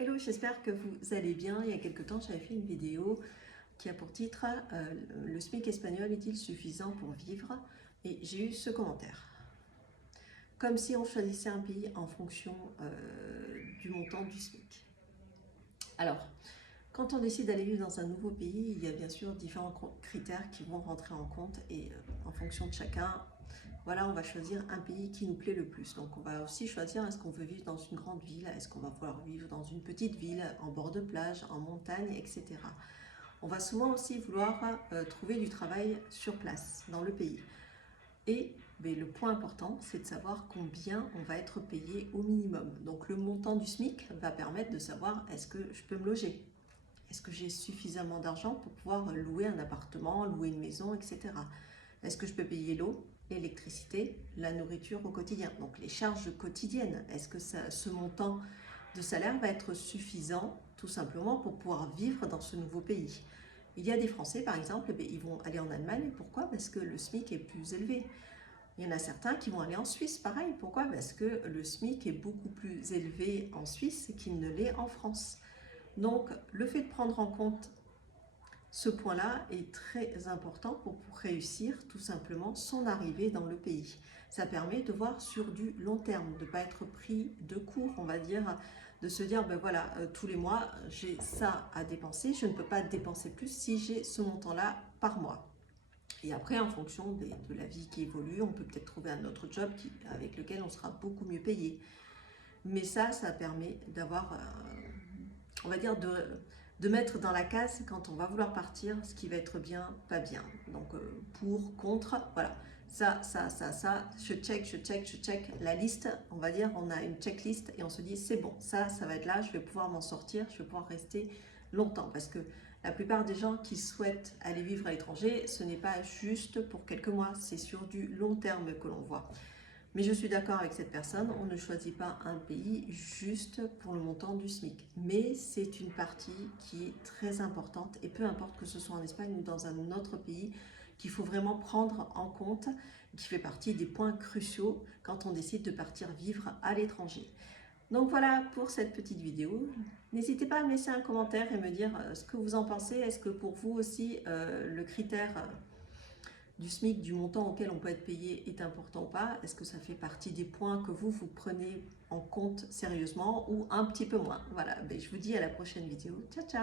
Hello, j'espère que vous allez bien. Il y a quelque temps, j'avais fait une vidéo qui a pour titre Le SMIC espagnol est-il suffisant pour vivre? Et j'ai eu ce commentaire. Comme si on choisissait un pays en fonction du montant du SMIC. Alors, quand on décide d'aller vivre dans un nouveau pays, il y a bien sûr différents critères qui vont rentrer en compte et en fonction de chacun, voilà, on va choisir un pays qui nous plaît le plus. Donc on va aussi choisir, est-ce qu'on veut vivre dans une grande ville, est-ce qu'on va vouloir vivre dans une petite ville, en bord de plage, en montagne, etc. On va souvent aussi vouloir trouver du travail sur place, dans le pays. Et le point important, c'est de savoir combien on va être payé au minimum. Donc le montant du SMIC va permettre de savoir, est-ce que je peux me loger? Est-ce que j'ai suffisamment d'argent pour pouvoir louer un appartement, louer une maison, etc. Est-ce que je peux payer l'eau, l'électricité, la nourriture au quotidien? Donc les charges quotidiennes, est-ce que ce montant de salaire va être suffisant tout simplement pour pouvoir vivre dans ce nouveau pays? Il y a des Français par exemple, ils vont aller en Allemagne, pourquoi? Parce que le SMIC est plus élevé. Il y en a certains qui vont aller en Suisse, pareil, pourquoi? Parce que le SMIC est beaucoup plus élevé en Suisse qu'il ne l'est en France. Donc le fait de prendre en compte ce point-là est très important pour réussir tout simplement son arrivée dans le pays. Ça permet de voir sur du long terme, de ne pas être pris de court, on va dire, de se dire, ben voilà, tous les mois, j'ai ça à dépenser, je ne peux pas dépenser plus si j'ai ce montant-là par mois. Et après, en fonction de la vie qui évolue, on peut peut-être trouver un autre job avec lequel on sera beaucoup mieux payé. Mais ça permet d'avoir, on va dire, de mettre dans la case quand on va vouloir partir ce qui va être bien, pas bien. Donc pour, contre, voilà. Ça, je check la liste. On va dire, on a une checklist et on se dit c'est bon, ça va être là, je vais pouvoir m'en sortir, je vais pouvoir rester longtemps. Parce que la plupart des gens qui souhaitent aller vivre à l'étranger, ce n'est pas juste pour quelques mois, c'est sur du long terme que l'on voit. Mais je suis d'accord avec cette personne, on ne choisit pas un pays juste pour le montant du SMIC. Mais c'est une partie qui est très importante et peu importe que ce soit en Espagne ou dans un autre pays, qu'il faut vraiment prendre en compte, qui fait partie des points cruciaux quand on décide de partir vivre à l'étranger. Donc voilà pour cette petite vidéo. N'hésitez pas à me laisser un commentaire et me dire ce que vous en pensez. Est-ce que pour vous aussi le critère du SMIC, du montant auquel on peut être payé est important ou pas? Est-ce que ça fait partie des points que vous prenez en compte sérieusement ou un petit peu moins? Voilà, je vous dis à la prochaine vidéo. Ciao, ciao!